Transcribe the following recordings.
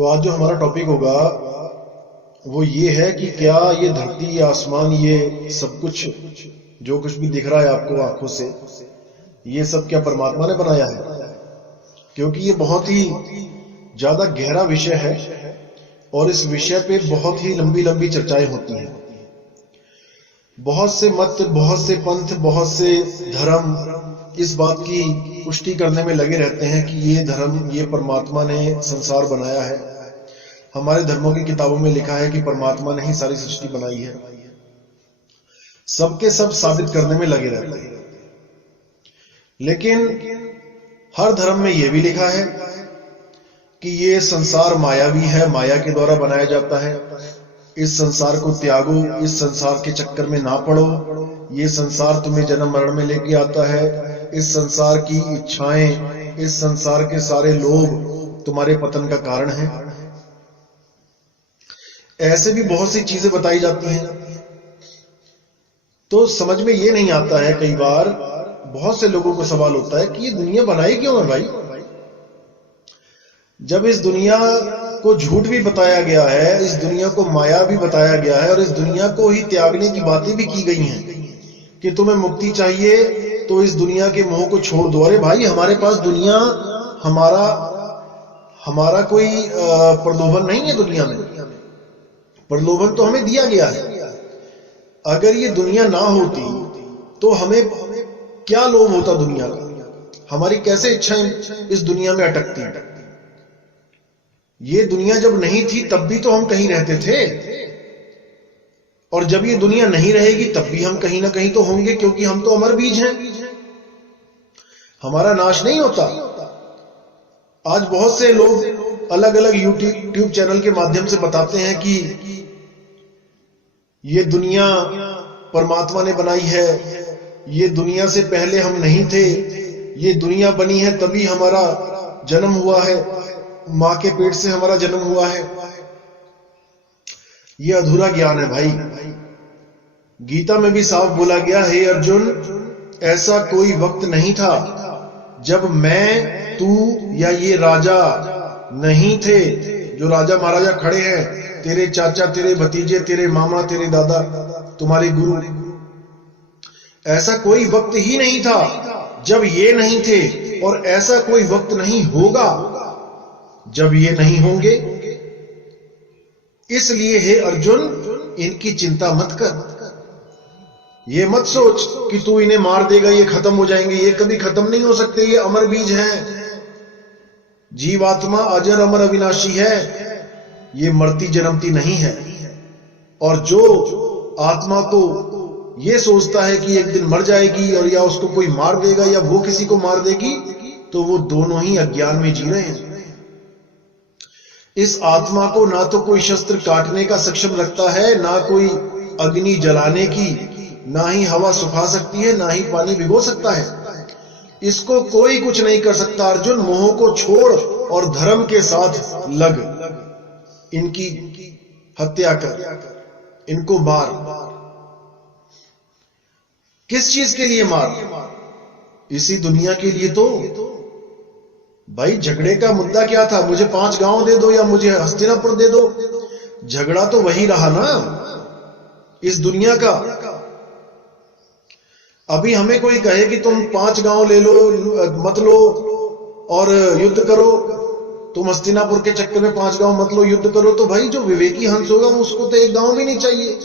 तो आज जो हमारा टॉपिक होगा वो ये है कि क्या ये धरती, ये आसमान, ये सब कुछ जो कुछ भी दिख रहा है आपको आंखों से, ये सब क्या परमात्मा ने बनाया है? क्योंकि ये बहुत ही ज्यादा गहरा विषय है और इस विषय पे बहुत ही लंबी लंबी चर्चाएं होती हैं। बहुत से मत, बहुत से पंथ, बहुत से धर्म इस बात की पुष्टि करने में लगे रहते हैं कि ये धर्म, ये परमात्मा ने संसार बनाया है। हमारे धर्मों की किताबों में लिखा है कि परमात्मा ने ही सारी सृष्टि बनाई है। सबके सब साबित करने में लगे रहते हैं। लेकिन हर धर्म में यह भी लिखा है कि ये संसार मायावी है, माया के द्वारा बनाया जाता है। इस संसार को त्यागो, इस संसार के चक्कर में ना पड़ो, ये संसार तुम्हें जन्म मरण में लेके आता है। इस संसार की इच्छाएं, इस संसार के सारे लोभ तुम्हारे पतन का कारण है। ऐसे भी बहुत सी चीजें बताई जाती हैं। तो समझ में ये नहीं आता है, कई बार बहुत से लोगों को सवाल होता है कि ये दुनिया बनाई क्यों है भाई? जब इस दुनिया को झूठ भी बताया गया है, इस दुनिया को माया भी बताया गया है और इस दुनिया को ही त्यागने की बातें भी की गई हैं कि तुम्हें मुक्ति चाहिए तो इस दुनिया के मोह को छोड़ दो। अरे भाई, हमारे पास दुनिया, हमारा कोई प्रलोभन नहीं है दुनिया में। प्रलोभन तो हमें दिया गया है। अगर ये दुनिया ना होती तो हमें क्या लोभ होता दुनिया का? हमारी कैसे इच्छाएं इस दुनिया में अटकती हैं? ये दुनिया जब नहीं थी तब भी तो हम कहीं रहते थे, और जब ये दुनिया नहीं रहेगी तब भी हम कहीं ना कहीं तो होंगे, क्योंकि हम तो अमर बीज हैं। हमारा नाश नहीं होता। आज बहुत से लोग अलग अलग यूट्यूब चैनल के माध्यम से बताते हैं कि ये दुनिया परमात्मा ने बनाई है, ये दुनिया से पहले हम नहीं थे, ये दुनिया बनी है तभी हमारा जन्म हुआ है, मां के पेट से हमारा जन्म हुआ है। ये अधूरा ज्ञान है भाई। गीता में भी साफ बोला गया, हे अर्जुन, ऐसा कोई वक्त नहीं था जब मैं, तू या ये राजा नहीं थे। जो राजा महाराजा खड़े हैं, तेरे चाचा, तेरे भतीजे, तेरे मामा, तेरे दादा, तुम्हारे गुरु, ऐसा कोई वक्त ही नहीं था जब ये नहीं थे, और ऐसा कोई वक्त नहीं होगा जब ये नहीं होंगे। इसलिए हे अर्जुन, इनकी चिंता मत कर। ये मत सोच कि तू इन्हें मार देगा, ये खत्म हो जाएंगे। ये कभी खत्म नहीं हो सकते। ये अमर बीज हैं। जीवात्मा अजर अमर अविनाशी है, ये मरती जन्मती नहीं है। और जो आत्मा को ये सोचता है कि एक दिन मर जाएगी और या उसको कोई मार देगा या वो किसी को मार देगी, तो वो दोनों ही अज्ञान में जी रहे हैं। इस आत्मा को ना तो कोई शस्त्र काटने का सक्षम रखता है, ना कोई अग्नि जलाने की, ना ही हवा सुखा सकती है, ना ही पानी भिगो सकता है। इसको कोई कुछ नहीं कर सकता। अर्जुन, मोह को छोड़ और धर्म के साथ लग। इनकी हत्या कर, इनको मार। किस चीज के लिए मार? इसी दुनिया के लिए तो। भाई, झगड़े का मुद्दा क्या था? मुझे 5 गांव दे दो या मुझे हस्तिनापुर दे दो। झगड़ा तो वही रहा ना इस दुनिया का। अभी हमें कोई कहे कि तुम 5 गांव ले लो, मत लो और युद्ध करो, तुम हस्तिनापुर के चक्कर में 5 गांव मत लो, युद्ध करो, तो भाई जो विवेकी हंस होगा वो, उसको तो 1 गांव भी नहीं चाहिए।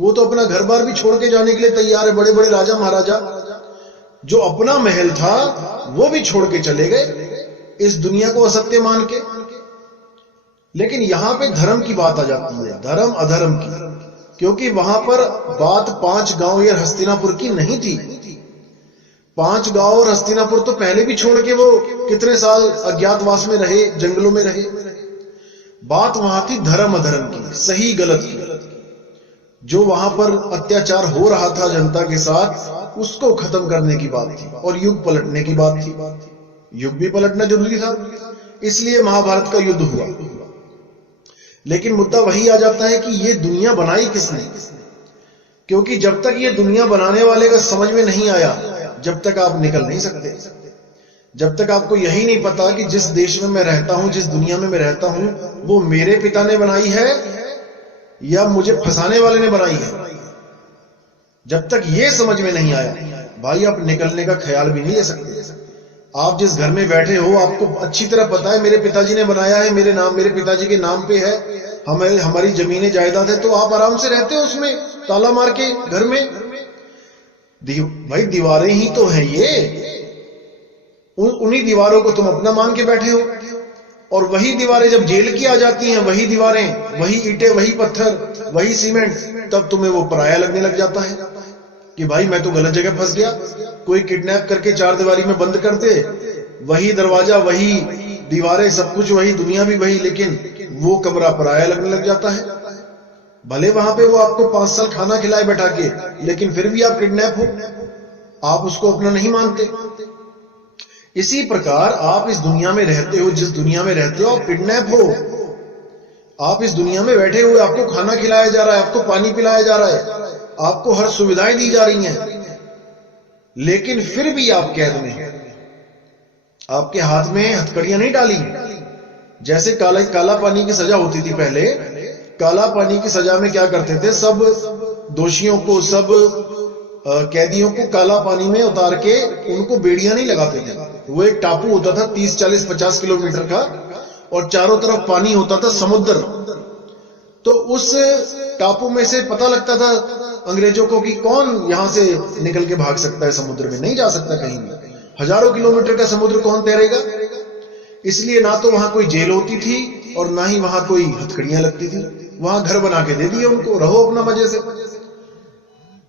वो तो अपना घर बार भी छोड़ के जाने के लिए तैयार है। बड़े बड़े राजा महाराजा जो अपना महल था वो भी छोड़ के चले गए इस दुनिया को असत्य मान के। लेकिन यहां पे धर्म की बात आ जाती है, धर्म अधर्म की, क्योंकि वहां पर बात 5 गांव या हस्तिनापुर की नहीं थी। 5 गांव और हस्तिनापुर तो पहले भी छोड़ के वो कितने साल अज्ञातवास में रहे, जंगलों में रहे। बात वहां थी धर्म अधर्म की, सही गलत की। जो वहां पर अत्याचार हो रहा था जनता के साथ, उसको खत्म करने की बात थी और युग पलटने की बात थी। युग भी पलटना जरूरी था, इसलिए महाभारत का युद्ध हुआ। लेकिन मुद्दा वही आ जाता है कि ये दुनिया बनाई किसने? क्योंकि जब तक ये दुनिया बनाने वाले का समझ में नहीं आया, जब तक आप निकल नहीं सकते। जब तक आपको यही नहीं पता कि जिस देश में मैं रहता हूं, जिस दुनिया में मैं रहता हूं, वो मेरे पिता ने बनाई है या मुझे फंसाने वाले ने बनाई है। जब तक ये समझ में नहीं आया भाई, आप निकलने का ख्याल भी नहीं ले सकते। आप जिस घर में बैठे हो आपको अच्छी तरह पता है मेरे पिताजी ने बनाया है, मेरे पिताजी के नाम पे है, हमारी जमीनें जायदाद है, तो आप आराम से रहते हो उसमें ताला मार के घर में। भाई दीवारें ही तो हैं ये, उन्हीं दीवारों को तुम अपना मान के बैठे हो। और वही दीवारें जब जेल की आ जाती हैं, वही दीवारें, वही ईंटें, वही पत्थर, वही सीमेंट, तब तुम्हें वो पराया लगने लग जाता है कि भाई मैं तो गलत जगह फंस गया। कोई किडनैप करके चार दीवारी में बंद कर दे, वही दरवाजा, वही दीवारें, सब कुछ वही, दुनिया भी वही, लेकिन वो कमरा पराया लगने लग जाता है। भले वहां पे वो आपको 5 साल खाना खिलाए बैठा के, लेकिन फिर भी आप किडनैप हो, आप उसको अपना नहीं मानते। इसी प्रकार आप इस दुनिया में रहते हो, जिस दुनिया में रहते हो आप किडनैप हो। आप इस दुनिया में बैठे हुए, आपको खाना खिलाया जा रहा है, आपको पानी पिलाया जा रहा है, आपको हर सुविधाएं दी जा रही हैं, लेकिन फिर भी आप कैद में हैं। आपके हाथ में हथकड़ियां नहीं डाली। जैसे काला पानी की सजा होती थी पहले, काला पानी की सजा में क्या करते थे, सब दोषियों को, सब कैदियों को काला पानी में उतार के उनको बेड़ियां नहीं लगाते थे। वो एक टापू होता था 30, 40, 50 किलोमीटर का, और चारों तरफ पानी होता था, समुद्र। तो उस टापू में से पता लगता था अंग्रेजों को कि कौन यहां से निकल के भाग सकता है, समुद्र में नहीं जा सकता कहीं भी। हजारों किलोमीटर का समुद्र कौन तैरेगा। इसलिए ना तो वहां कोई जेल होती थी और ना ही वहां कोई हथकड़ियां लगती थी। वहां घर बना के दे दिए उनको, रहो अपना मजे से,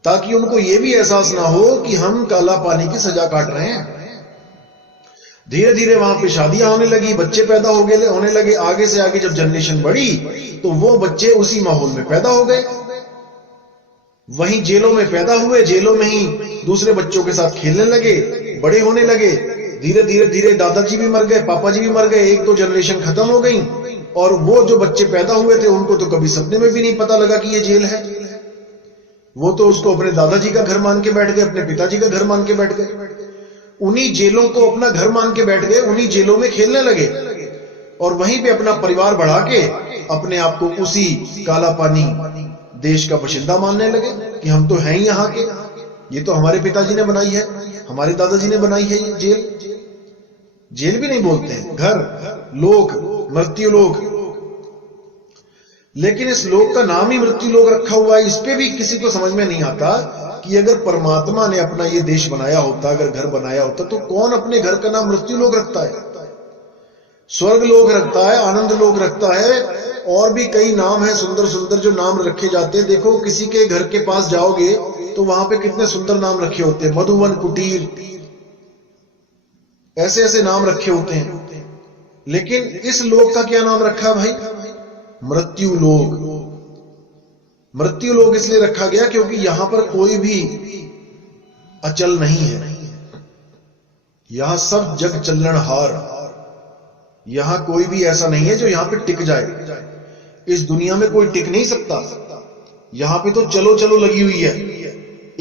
ताकि उनको यह भी एहसास ना हो कि हम काला पानी की सजा काट रहे हैं। धीरे धीरे वहां पे शादियां होने लगी, बच्चे पैदा होने लगे। आगे से आगे जब जनरेशन बढ़ी तो वो बच्चे उसी माहौल में पैदा हो गए, वहीं जेलों में पैदा हुए, जेलों में ही दूसरे बच्चों के साथ खेलने लगे, बड़े होने लगे। धीरे धीरे धीरे दादाजी भी मर गए, पापा जी भी मर गए, एक तो जनरेशन खत्म हो गई। और वो जो बच्चे पैदा हुए थे उनको तो कभी सपने में भी नहीं पता लगा कि ये जेल है। वो तो उसको अपने दादाजी का घर मान के बैठ गए, अपने पिताजी का घर मान के बैठ गए, उन्हीं जेलों को अपना घर मान के बैठ गए, उन्हीं जेलों में खेलने लगे, और वहीं पे अपना परिवार बढ़ा के अपने आप को उसी काला पानी देश का बाशिंदा मानने लगे कि हम तो हैं ही यहाँ के, ये तो हमारे पिताजी ने बनाई है, हमारे दादाजी ने बनाई है ये जेल। जेल भी नहीं बोलते हैं, घर, लोक, मृत्यु लोक। लेकिन इस लोक का नाम ही मृत्यु लोक रखा हुआ है। इस पे भी किसी को समझ में नहीं आता कि अगर परमात्मा ने अपना ये देश बनाया होता, अगर घर बनाया होता, तो कौन अपने घर का नाम मृत्यु लोक रखता है, स्वर्ग लोक रखता है, आनंद लोक रखता है, और भी कई नाम है सुंदर सुंदर जो नाम रखे जाते हैं। देखो किसी के घर के पास जाओगे तो वहां पे कितने सुंदर नाम रखे होते हैं, मधुवन कुटीर, ऐसे ऐसे नाम रखे होते हैं। लेकिन इस लोक का क्या नाम रखा है भाई, मृत्यु लोक। मृत्यु लोक इसलिए रखा गया क्योंकि यहां पर कोई भी अचल नहीं है, यहां सब जग चलनहार, यहां कोई भी ऐसा नहीं है जो यहां पे टिक जाए। इस दुनिया में कोई टिक नहीं सकता। यहां पे तो चलो चलो लगी हुई है,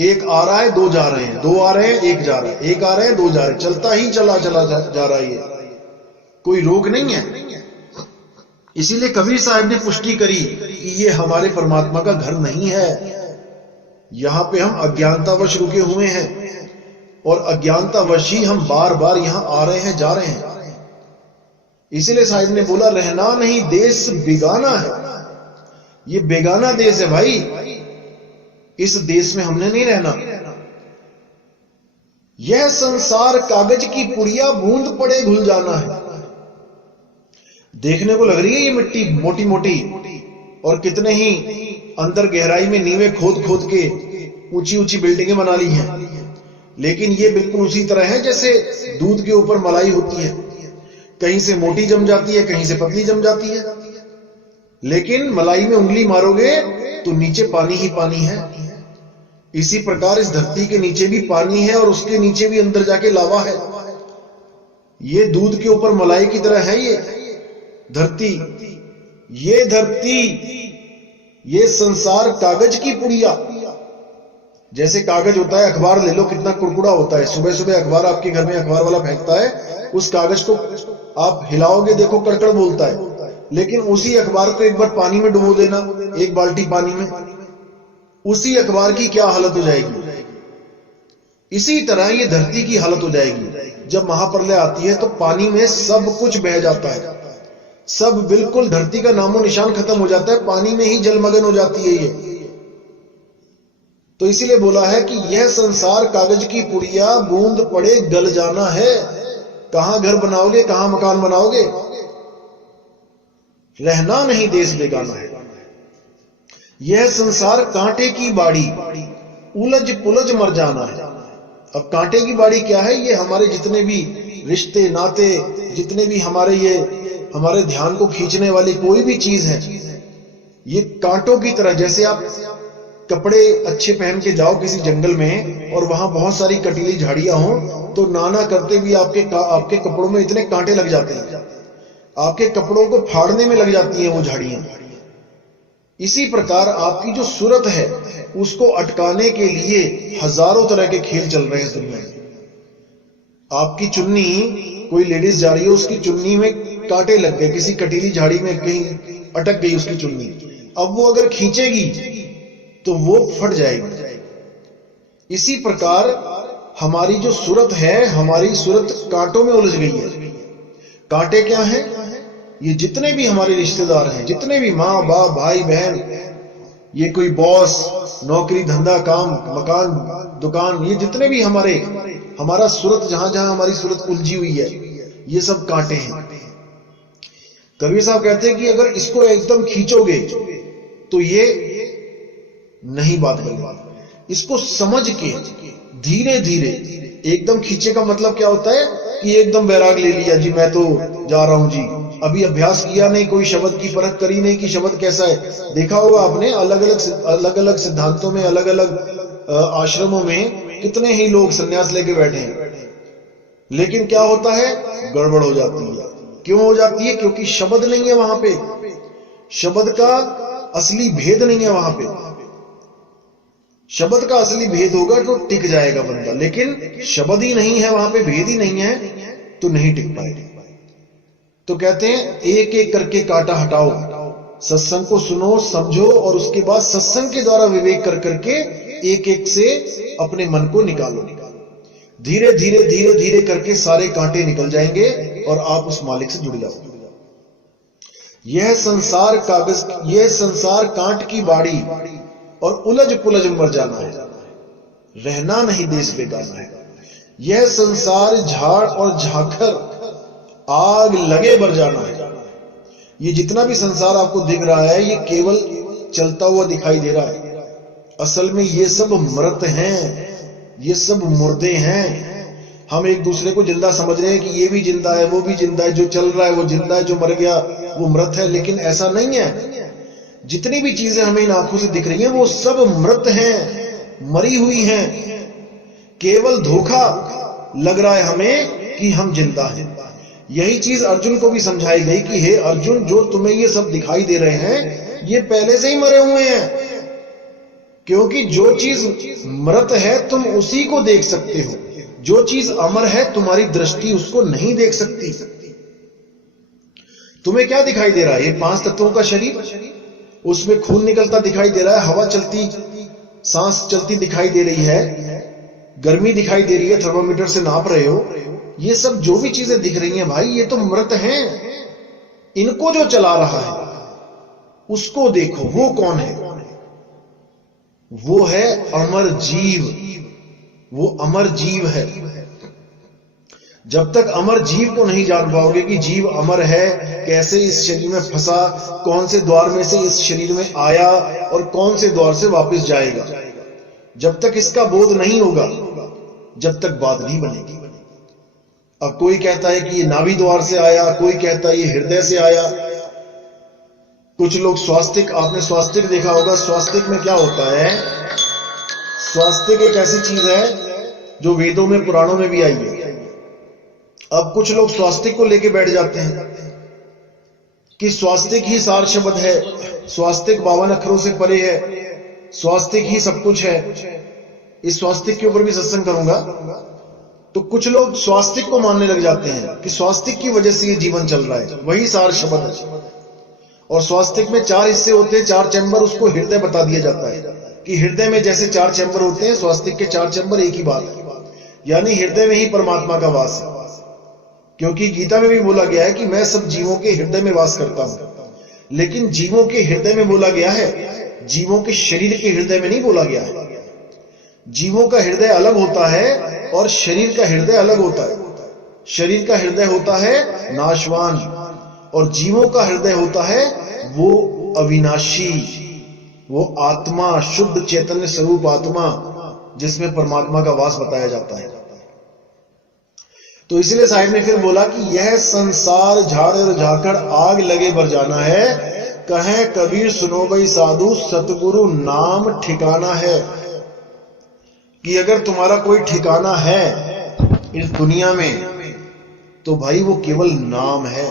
एक आ रहा है, दो जा रहे हैं, दो आ रहे हैं, एक जा रहा है, एक आ रहे हैं, दो जा रहे हैं, चलता ही चला जा रहा है, कोई रोक नहीं है। इसीलिए कबीर साहब ने पुष्टि करी कि ये हमारे परमात्मा का घर नहीं है, यहां पे हम अज्ञानतावश रुके हुए हैं, और अज्ञानतावश ही हम बार बार यहां आ रहे हैं, जा रहे हैं। इसीलिए साहिब ने बोला, रहना नहीं देश बेगाना है, ये बेगाना देश है भाई, इस देश में हमने नहीं रहना। यह संसार कागज की पुड़िया, बूंद पड़े घुल जाना है। देखने को लग रही है ये मिट्टी मोटी मोटी, और कितने ही अंदर गहराई में नींवें खोद खोद के ऊंची ऊंची बिल्डिंगें बना ली हैं, लेकिन ये बिल्कुल उसी तरह है जैसे दूध के ऊपर मलाई होती है, कहीं से मोटी जम जाती है, कहीं से पतली जम जाती है, लेकिन मलाई में उंगली मारोगे तो नीचे पानी ही पानी है। इसी प्रकार इस धरती के नीचे भी पानी है, और उसके नीचे भी अंदर जाके लावा है। ये दूध के ऊपर मलाई की तरह है ये धरती, ये संसार कागज की पुड़िया। जैसे कागज होता है, अखबार ले लो, कितना कुड़कुड़ा होता है। सुबह सुबह अखबार आपके घर में अखबार वाला फेंकता है, उस कागज को आप हिलाओगे, देखो कड़कड़ बोलता है, लेकिन उसी अखबार को एक बार पानी में डुबो देना, एक बाल्टी पानी में, उसी अखबार की क्या हालत हो जाएगी। इसी तरह ये धरती की हालत हो जाएगी। जब महाप्रलय आती है तो पानी में सब कुछ बह जाता है, सब बिल्कुल धरती का नामो निशान खत्म हो जाता है, पानी में ही जलमग्न हो जाती है ये। तो इसीलिए बोला है कि यह संसार कागज की पुड़िया, बूंद पड़े गल जाना है। कहां घर बनाओगे, कहां मकान बनाओगे, रहना नहीं देश बेगाना है। यह संसार कांटे की बाड़ी, उलझ पुलझ मर जाना है। अब कांटे की बाड़ी क्या है? ये हमारे जितने भी रिश्ते नाते, जितने भी हमारे ध्यान को खींचने वाली कोई भी चीज है, ये कांटों की तरह। जैसे आप कपड़े अच्छे पहन के जाओ किसी जंगल में और वहां बहुत सारी कटीली झाड़ियां हो, तो नाना करते भी आपके कपड़ों में इतने कांटे लग जाते हैं, आपके कपड़ों को फाड़ने में लग जाती हैं वो झाड़ियां। इसी प्रकार आपकी जो सूरत है उसको अटकाने के लिए हजारों तरह के खेल चल रहे हैं इस दुनिया में। आपकी चुन्नी, कोई लेडीज जा रही है, उसकी चुन्नी में कांटे लग गए, किसी कटीली झाड़ी में कहीं अटक गई उसकी चुन्नी। अब वो अगर खींचेगी तो वो फट जाएगी। इसी प्रकार हमारी जो सूरत है, हमारी सूरत कांटों में उलझ गई है। कांटे क्या है? ये जितने भी हमारे रिश्तेदार हैं, जितने भी माँ बाप भाई बहन, ये कोई बॉस, नौकरी धंधा काम मकान दुकान, ये जितने भी हमारा सूरत, जहां जहां हमारी सूरत उलझी हुई है, ये सब कांटे हैं। कबीर साहब कहते हैं कि अगर इसको एकदम खींचोगे तो ये नहीं बात बनेगी। इसको समझ के धीरे धीरे, एकदम खींचे का मतलब क्या होता है कि एकदम बैराग ले लिया जी, मैं तो जा रहा हूं जी, अभी अभ्यास किया नहीं, कोई शब्द की परख करी नहीं कि शब्द कैसा है। देखा होगा आपने अलग अलग सिद्धांतों में, अलग अलग आश्रमों में कितने ही लोग सन्यास लेके बैठे हैं, लेकिन क्या होता है? गड़बड़ हो जाती है। क्यों हो जाती है? क्योंकि शब्द नहीं है वहां पे, शब्द का असली भेद नहीं है वहां पे। शब्द का असली भेद होगा तो टिक जाएगा बंदा, लेकिन शब्द ही नहीं है वहां पे, भेद ही नहीं है, तो नहीं टिक पाएगा। तो कहते हैं एक एक करके कांटा हटाओ, सत्संग को सुनो समझो, और उसके बाद सत्संग के द्वारा विवेक कर करके एक एक से अपने मन को निकालो। धीरे धीरे धीरे धीरे करके सारे कांटे निकल जाएंगे और आप उस मालिक से जुड़ जाओगे। यह संसार कांट की बाड़ी और उलझ पुलझ मर जाना है, रहना नहीं देश बेगाना है। यह संसार झाड़ और झाकर आग लगे बर जाना है। ये जितना भी संसार आपको दिख रहा है, ये केवल चलता हुआ दिखाई दे रहा है। असल में ये सब मृत हैं, ये सब मुर्दे हैं। हम एक दूसरे को जिंदा समझ रहे हैं कि ये भी जिंदा है, वो भी जिंदा है, जो चल रहा है वो जिंदा है, जो मर गया वो मृत है, लेकिन ऐसा नहीं है। जितनी भी चीजें हमें इन आंखों से दिख रही हैं वो सब मृत हैं, मरी हुई हैं। केवल धोखा लग रहा है हमें कि हम जिंदा हैं। यही चीज अर्जुन को भी समझाई गई कि हे अर्जुन, जो तुम्हें ये सब दिखाई दे रहे हैं ये पहले से ही मरे हुए हैं, क्योंकि जो चीज मृत है तुम उसी को देख सकते हो, जो चीज अमर है तुम्हारी दृष्टि उसको नहीं देख सकती। तुम्हें क्या दिखाई दे रहा है? ये 5 तत्वों का शरीर, उसमें खून निकलता दिखाई दे रहा है, हवा चलती, सांस चलती दिखाई दे रही है, गर्मी दिखाई दे रही है, थर्मामीटर से नाप रहे हो। ये सब जो भी चीजें दिख रही हैं भाई, ये तो मृत हैं। इनको जो चला रहा है उसको देखो, वो कौन है? वो है अमर जीव, वो अमर जीव है। जब तक अमर जीव को नहीं जान पाओगे कि जीव अमर है, कैसे इस शरीर में फंसा, कौन से द्वार में से इस शरीर में आया और कौन से द्वार से वापस जाएगा, जब तक इसका बोध नहीं होगा, जब तक बात नहीं बनेगी। अब कोई कहता है कि ये नाभि द्वार से आया, कोई कहता है ये हृदय से आया। कुछ लोग स्वास्तिक, आपने स्वास्तिक देखा होगा, स्वास्तिक में क्या होता है? स्वास्तिक एक ऐसी चीज है जो वेदों में पुराणों में भी आई है। अब कुछ लोग स्वास्तिक को लेके बैठ जाते हैं कि स्वास्तिक ही सार शब्द है, स्वास्तिक 52 अक्षरों से परे है, स्वास्तिक ही सब कुछ है। इस स्वास्तिक के ऊपर भी सत्संग करूंगा। तो कुछ लोग स्वास्तिक को मानने लग जाते हैं कि स्वास्तिक की वजह से ये जीवन चल रहा है, वही सार शब्द है। और स्वास्तिक में 4 हिस्से होते हैं, 4 चैम्बर, उसको हृदय बता दिया जाता है कि हृदय में जैसे 4 चैम्बर होते हैं, स्वास्तिक के 4 चैम्बर एक ही बात है, यानी हृदय में ही परमात्मा का वास है। क्योंकि गीता में भी बोला गया है कि मैं सब जीवों के हृदय में वास करता हूं, लेकिन जीवों के हृदय में बोला गया है, जीवों के शरीर के हृदय में नहीं बोला गया है। जीवों का हृदय अलग होता है और शरीर का हृदय अलग होता है। शरीर का हृदय होता है नाशवान और जीवों का हृदय होता है वो अविनाशी, वो आत्मा, शुद्ध चैतन्य स्वरूप आत्मा, जिसमें परमात्मा का वास बताया जाता है। तो इसलिए साहिब ने फिर बोला कि यह संसार झाड़ और झाकड़ आग लगे बर जाना है, कहें कबीर सुनो भाई साधु सतगुरु नाम ठिकाना है। कि अगर तुम्हारा कोई ठिकाना है इस दुनिया में तो भाई वो केवल नाम है।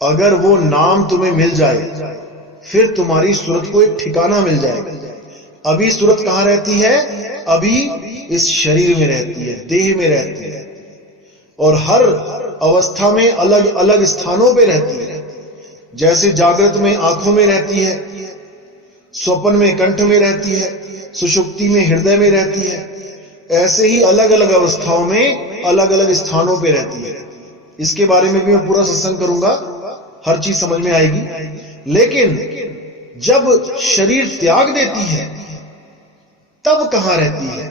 अगर वो नाम तुम्हें मिल जाए फिर तुम्हारी सूरत को एक ठिकाना मिल जाएगा। अभी सूरत कहां रहती है? अभी इस शरीर में रहती है, देह में रहती है, और हर अवस्था में अलग अलग स्थानों पे रहती है। जैसे जागृत में आंखों में रहती है, स्वप्न में कंठ में रहती है, सुषुप्ति में हृदय में रहती है, ऐसे ही अलग अलग अवस्थाओं में अलग अलग स्थानों पे रहती है। इसके बारे में भी मैं पूरा सत्संग करूंगा, हर चीज समझ में आएगी। लेकिन जब शरीर त्याग देती है तब कहां रहती है?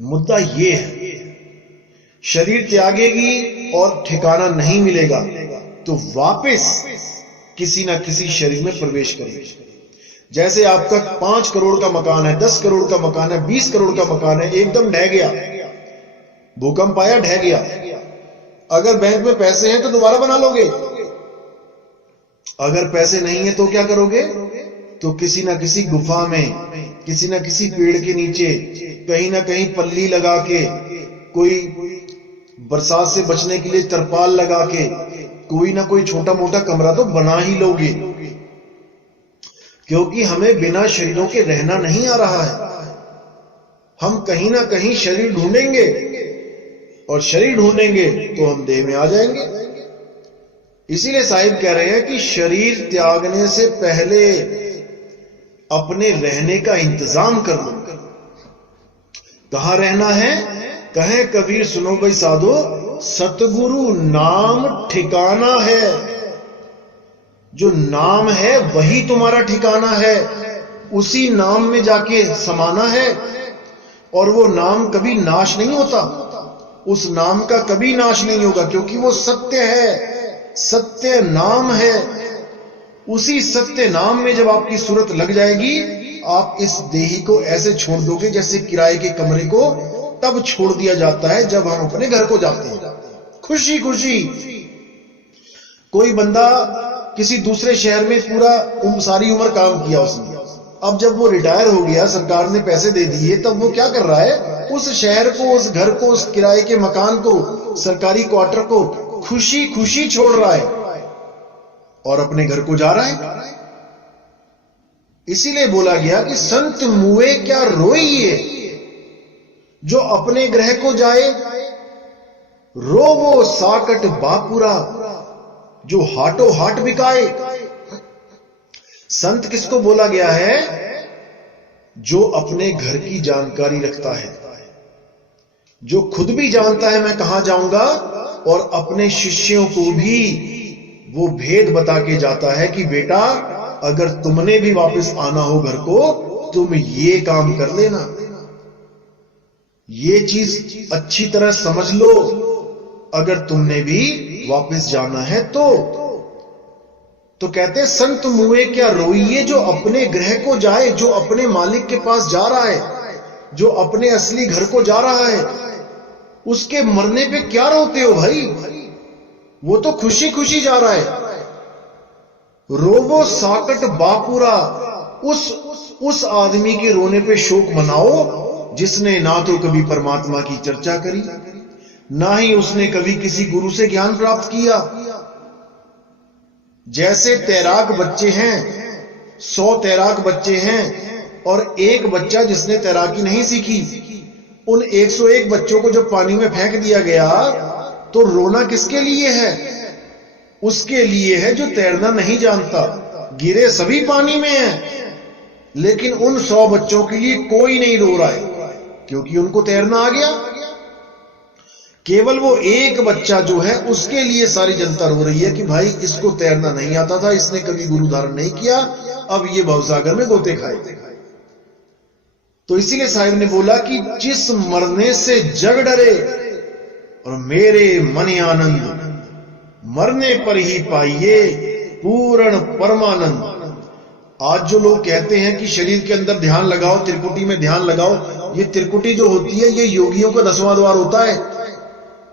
मुद्दा ये है, शरीर त्यागेगी और ठिकाना नहीं मिलेगा तो वापस किसी ना किसी शरीर में प्रवेश करेगी। जैसे आपका 5 करोड़ का मकान है, 10 करोड़ का मकान है, 20 करोड़ का मकान है, एकदम ढह गया, भूकंप आया, ढह गया। अगर बैंक में पैसे हैं तो दोबारा बना लोगे, अगर पैसे नहीं है तो क्या करोगे? तो किसी ना किसी गुफा में, किसी ना किसी पेड़ के नीचे, कहीं ना कहीं पल्ली लगा के, कोई बरसात से बचने के लिए तरपाल लगा के, कोई ना कोई छोटा मोटा कमरा तो बना ही लोगे। क्योंकि हमें बिना शरीरों के रहना नहीं आ रहा है। हम कहीं ना कहीं शरीर ढूंढेंगे और शरीर ढूंढेंगे तो हम देह में आ जाएंगे। इसीलिए साहिब कह रहे हैं कि शरीर त्यागने से पहले अपने रहने का इंतजाम कर लो। कहां रहना है? कहें कबीर सुनो भाई साधो सतगुरु नाम ठिकाना है। जो नाम है वही तुम्हारा ठिकाना है, उसी नाम में जाके समाना है। और वो नाम कभी नाश नहीं होता, उस नाम का कभी नाश नहीं होगा, क्योंकि वो सत्य है, सत्य नाम है। उसी सत्य नाम में जब आपकी सूरत लग जाएगी, आप इस देही को ऐसे छोड़ दोगे जैसे किराए के कमरे को तब छोड़ दिया जाता है जब हम अपने घर को जाते हैं खुशी खुशी। कोई बंदा किसी दूसरे शहर में पूरा सारी उम्र काम किया उसने, अब जब वो रिटायर हो गया, सरकार ने पैसे दे दिए, तब वो क्या कर रहा है? उस शहर को, उस घर को, उस किराए के मकान को, सरकारी क्वार्टर को खुशी खुशी छोड़ रहा है और अपने घर को जा रहा है। इसीलिए बोला गया कि संत मुए क्या रोइए, जो अपने ग्रह को जाए रोवो साकट बापुरा, जो हाटो हाट बिकाए। संत किसको बोला गया है? जो अपने घर की जानकारी रखता है, जो खुद भी जानता है मैं कहां जाऊंगा, और अपने शिष्यों को भी वो भेद बता के जाता है कि बेटा अगर तुमने भी वापस आना हो घर को, तुम ये काम कर लेना, ये चीज अच्छी तरह समझ लो, अगर तुमने भी वापस जाना है तो कहते हैं संत मुए क्या रोइए, जो अपने ग्रह को जाए, जो अपने मालिक के पास जा रहा है, जो अपने असली घर को जा रहा है, उसके मरने पे क्या रोते हो भाई? वो तो खुशी खुशी जा रहा है। रोवो साकट बापुरा, उस आदमी के रोने पे शोक मनाओ जिसने ना तो कभी परमात्मा की चर्चा करी, ना ही उसने कभी किसी गुरु से ज्ञान प्राप्त किया। जैसे तैराक बच्चे हैं, 100 तैराक बच्चे हैं और एक बच्चा जिसने तैराकी नहीं सीखी, उन 101 बच्चों को जब पानी में फेंक दिया गया तो रोना किसके लिए है? उसके लिए है जो तैरना नहीं जानता। गिरे सभी पानी में हैं, लेकिन उन 100 बच्चों के लिए कोई नहीं रो रहा है, क्योंकि उनको तैरना आ गया। केवल वो एक बच्चा जो है उसके लिए सारी जनता रो रही है कि भाई इसको तैरना नहीं आता था, इसने कभी गुरु धारण नहीं किया, अब ये भवसागर में गोते खाए। तो इसीलिए साहिब ने बोला कि जिस मरने से जग डरे और मेरे मन आनंद, मरने पर ही पाइए पूर्ण परमानंद। आज जो लोग कहते हैं कि शरीर के अंदर ध्यान लगाओ, त्रिकुटी में ध्यान लगाओ, ये त्रिकुटी जो होती है ये योगियों का 10वां द्वार होता है।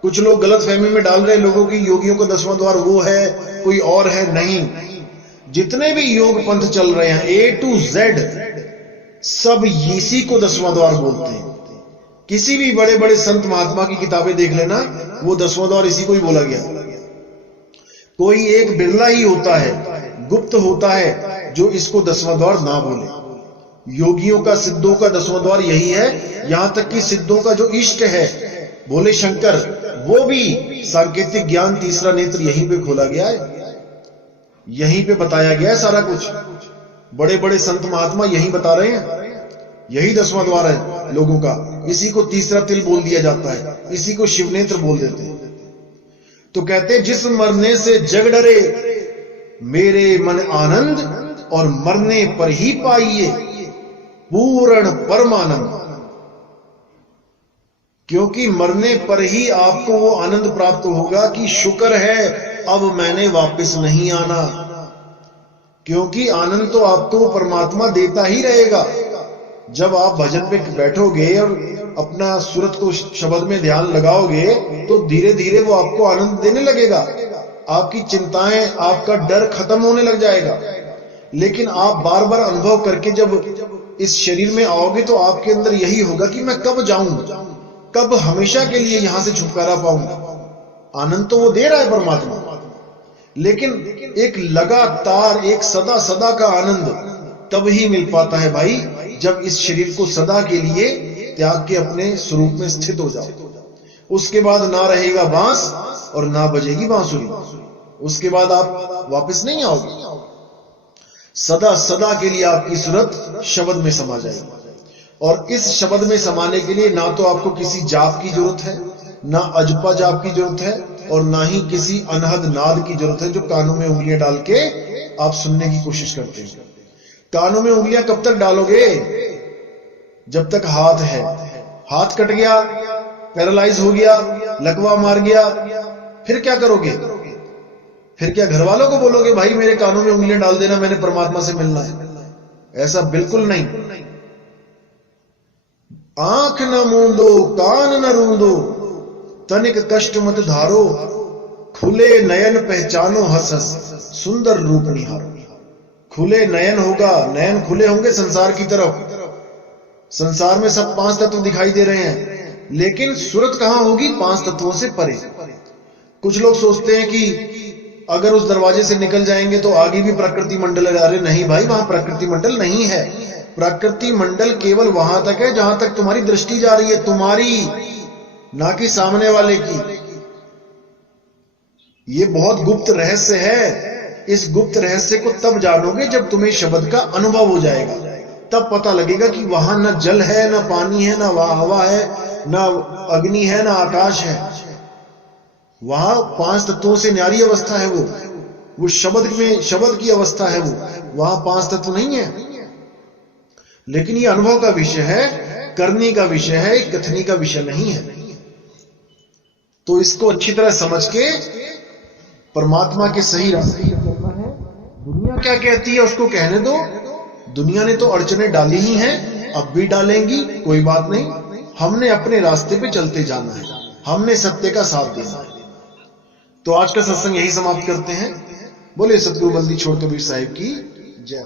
कुछ लोग गलत फहमी में डाल रहे हैं लोगों की, योगियों का 10वां द्वार वो है, कोई और है। नहीं, जितने भी योग पंथ चल रहे हैं A to Z सब इसी को 10वां द्वार बोलते हैं। किसी भी बड़े बड़े संत महात्मा की किताबें देख लेना, वो 10वां द्वार इसी को ही बोला गया। कोई एक बिरला ही होता है, गुप्त होता है, जो इसको 10वां द्वार ना बोले। योगियों का, सिद्धों का 10वां द्वार यही है। यहां तक कि सिद्धों का जो इष्ट है भोले शंकर, वो भी सांकेतिक ज्ञान तीसरा नेत्र यहीं पे खोला गया है, यहीं पे बताया गया है सारा कुछ। बड़े बड़े संत महात्मा यही बता रहे हैं, यही 10वां द्वार है लोगों का। इसी को तीसरा तिल बोल दिया जाता है, इसी को शिव नेत्र बोल देते हैं। तो कहते हैं जिस मरने से जग डरे मेरे मन आनंद और मरने पर ही पाइए पूर्ण परमानंद। क्योंकि मरने पर ही आपको वो आनंद प्राप्त होगा कि शुक्र है अब मैंने वापस नहीं आना। क्योंकि आनंद तो आपको परमात्मा देता ही रहेगा। जब आप भजन पे बैठोगे और अपना सूरत को शब्द में ध्यान लगाओगे तो धीरे धीरे वो आपको आनंद देने लगेगा। आपकी चिंताएं, आपका डर खत्म होने लग जाएगा। लेकिन आप बार बार अनुभव करके जब इस शरीर में आओगे तो आपके अंदर यही होगा कि मैं कब जाऊं, कब हमेशा के लिए यहां से छुटकारा पाऊंगा। आनंद तो वो दे रहा है परमात्मा, लेकिन एक लगातार, एक सदा सदा का आनंद तब ही मिल पाता है भाई, जब इस शरीर को सदा के लिए त्याग के अपने स्वरूप में स्थित हो जाओ। उसके बाद ना रहेगा बांस और ना बजेगी बांसुरी। उसके बाद आप वापस नहीं आओगे। सदा सदा के लिए आपकी सूरत शब्द में समा जाएगी। और इस शब्द में समाने के लिए ना तो आपको किसी जाप की जरूरत है, ना अजपा जाप की जरूरत है, और ना ही किसी अनहद नाद की जरूरत है जो कानों में उंगलियां डाल के आप सुनने की कोशिश करते हैं। कानों में उंगलियां कब तक डालोगे? जब तक हाथ है। हाथ कट गया, पैरालाइज हो गया, लकवा मार गया, फिर क्या करोगे? फिर क्या घर वालों को बोलोगे भाई मेरे कानों में उंगलियां डाल देना, मैंने परमात्मा से मिलना है? ऐसा बिल्कुल नहीं। आंख न मूंदो, कान न रूंदो, तनिक कष्ट मत धारो, खुले नयन पहचानो हंस हंस, सुंदर रूप निहारो। खुले नयन होगा, नयन खुले होंगे संसार की तरफ। संसार में सब 5 तत्व दिखाई दे रहे हैं, लेकिन सूरत कहां होगी? 5 तत्वों से परे। कुछ लोग सोचते हैं कि अगर उस दरवाजे से निकल जाएंगे तो आगे भी प्रकृति मंडल है। अरे नहीं भाई, वहां प्रकृति मंडल नहीं है। प्रकृति मंडल केवल वहां तक है जहां तक तुम्हारी दृष्टि जा रही है, तुम्हारी, ना कि सामने वाले की। ये बहुत गुप्त रहस्य है। इस गुप्त रहस्य को तब जानोगे जब तुम्हें शब्द का अनुभव हो जाएगा। तब पता लगेगा कि वहां न जल है, न पानी है, न हवा है, न अग्नि है, न आकाश है। वहां 5 तत्वों से न्यारी अवस्था है वो शब्द में, शब्द की अवस्था है वो। वहां 5 तत्व नहीं है। लेकिन ये अनुभव का विषय है, करने का विषय है, कथनी का विषय नहीं है। तो इसको अच्छी तरह समझ के परमात्मा के सही रास्ते पे चलना है। दुनिया क्या कहती है उसको कहने दो। दुनिया ने तो अड़चने डाली ही हैं, अब भी डालेंगी, कोई बात नहीं। हमने अपने रास्ते पे चलते जाना है, हमने सत्य का साथ देना है। तो आज का सत्संग यही समाप्त करते हैं। बोले सतगुरु बंदी छोड़ कबीर साहिब की जय।